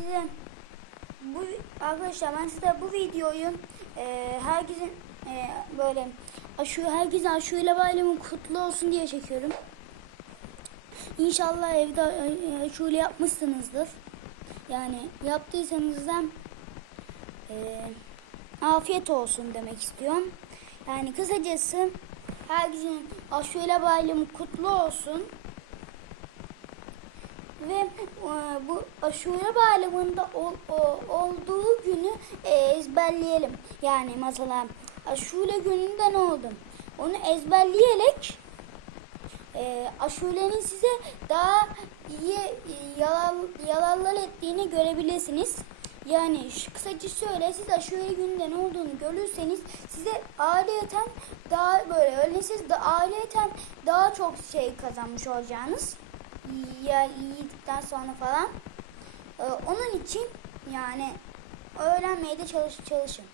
size bu arkadaşlar ben size bu videoyu e, herkesin e, böyle aşı herkesin aşuyla bayramı kutlu olsun diye çekiyorum. İnşallah evde e, aşuyla yapmışsınızdır. Yani yaptıysanız da e, afiyet olsun demek istiyorum. Yani kısacası herkesin aşuyla bayramı kutlu olsun. Ve e, bu aşure bayramında ol, o- olduğu günü e, ezberleyelim. Yani mesela aşure gününde ne oldu? Onu ezberleyerek e, aşurenin size daha iyi e, yalan, yalanlar ettiğini görebilirsiniz. Yani kısaca şöyle siz aşure gününde ne olduğunu görürseniz size aileten daha böyle öyle siz de aileten daha çok şey kazanmış olacağınız ya yedikten sonra falan. Ee, onun için yani öğrenmeye de çalış çalışın.